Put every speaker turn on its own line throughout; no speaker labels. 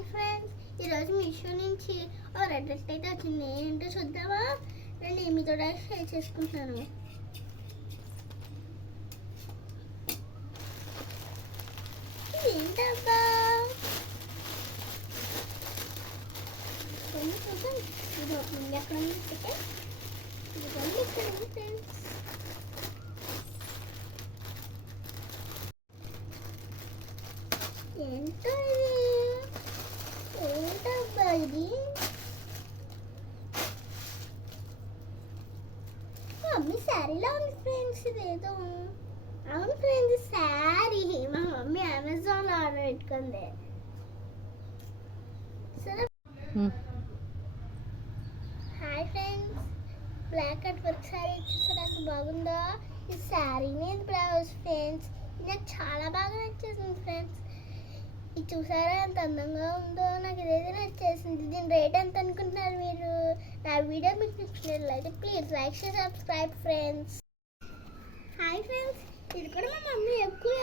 Hi friends ఈరోజు మీషో నుంచి ఓ red dress అయితే వచ్చింది ఏంటో చూద్దామా నేను మీతో షేర్ చేసుకుంటున్నాను ఇది ఏంటబ్బా కొన్ని చూద్దాం ఇది ఒక ముందు ఎక్కడ ఉంది పెట్టే ఇది కొన్ని ఇక్కడ ఉంది ఫ్రెండ్స్ ఏంటో ఇది ఏంటబ్బా ఇది మమ్మీ శారీలో ఉంది ఫ్రెండ్స్ ఇదేదో అవును ఫ్రెండ్స్ శారీ మా మమ్మీ అమెజాన్లో ఆర్డర్ పెట్టుకుంది సరే hi friends black and work sari చూసడానికి బాగుందా? ఈ శారీ మీద బ్లౌజ్ ఫ్రెండ్స్ నాకు చాలా బాగా నచ్చేసింది ఫ్రెండ్స్ ఇది చూసారా? ఎంత అందంగా ఉందో నాకు ఇదైతే నచ్చేసింది దీని రేట్ ఎంత అనుకుంటున్నారు మీరు? నా వీడియో మీకు నచ్చినట్లయితే please like share subscribe friends. Hi friends. ఇది కూడా మా మమ్మీ ఎక్కువ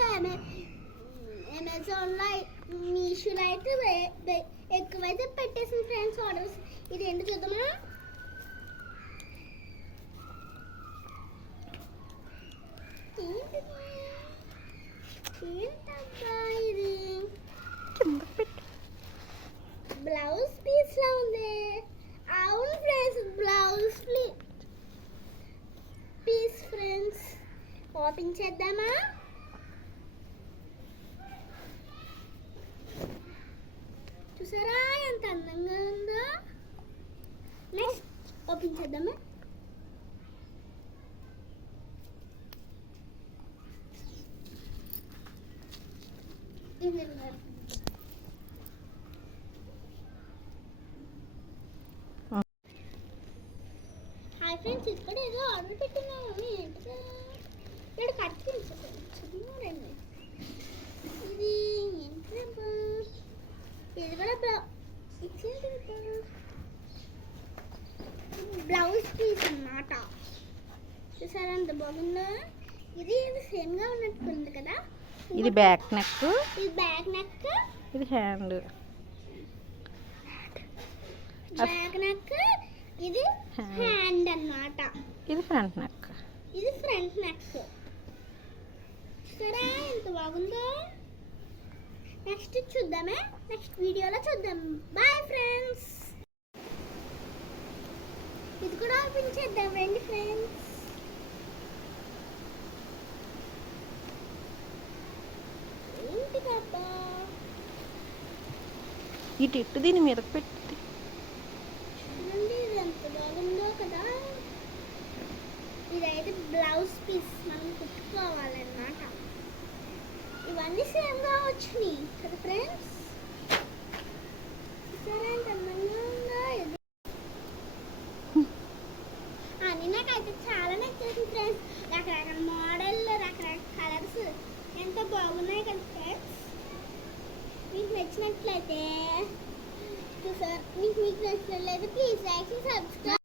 అమెజాన్లో మీషోలో అయితే ఎక్కువైతే పెట్టేసింది ఫ్రెండ్స్ ఆర్డర్స్. ఇది ఏంటి చూద్దామా ఏంటిది? ఏంటబ్బా ఇది బ్లౌజ్ పీస్ లా ఉంది అవును friends blouse piece friends open చేద్దామా? చూసారా ఎంత అందంగా ఉందో? నెక్స్ట్ ఓపెన్ చేద్దామా? ఇది హాయ్ ఫ్రెండ్స్ ఇది కూడా ఏదో ఆర్డర్ పెట్టున్నాము ఏంటిది ఇక్కడ కట్ చూడండి ఇది ఏంటబ్బా ఇది కూడా బ్లౌజ్ పీస్ అన్నమాట. చూసారా అంత బాగుందా? ఇది ఇది సేమ్గా ఉన్నట్టుంది కదా?
ఇది బ్యాక్ నెక్.
ఇది బ్యాక్ నెక్.
ఇది హ్యాండ్.
Back neck. ఇది. హ్యాండ్ అన్నమాట.
ఇది ఫ్రంట్ నెక్.
ఇది ఫ్రంట్ నెక్. సరే ఎంత బాగుందో? నెక్స్ట్ చూద్దామే? నెక్స్ట్ వీడియోలో చూద్దాం. బాయ్ ఫ్రెండ్స్ ఇది కూడా ఓపెన్ చేద్దాం రండి ఫ్రెండ్స్ ఏంటి పాపా
ఇటు ఇటు దీని మీదకి పెట్టి.
చూడండి ఇది ఎంత బాగుందో కదా. ఇదైతే బ్లౌజ్ పీస్ మనం కుట్టుకోవాలన్నమాట. ఇవన్నీ సేమ్గా వచ్చినాయి కదా ఫ్రెండ్స్? సరే అని నాకైతే చాలా నచ్చేసింది ఫ్రెండ్స్. రకరకాల మోడల్ రకరకాల కలర్స్ ఎంత బాగున్నాయి కదా ఫ్రెండ్స్? మీకు నచ్చినట్లయితే చూసారు. మీకు మీకు నచ్చినట్లయితే ప్లీజ్ లైక్ సబ్స్క్రైబ్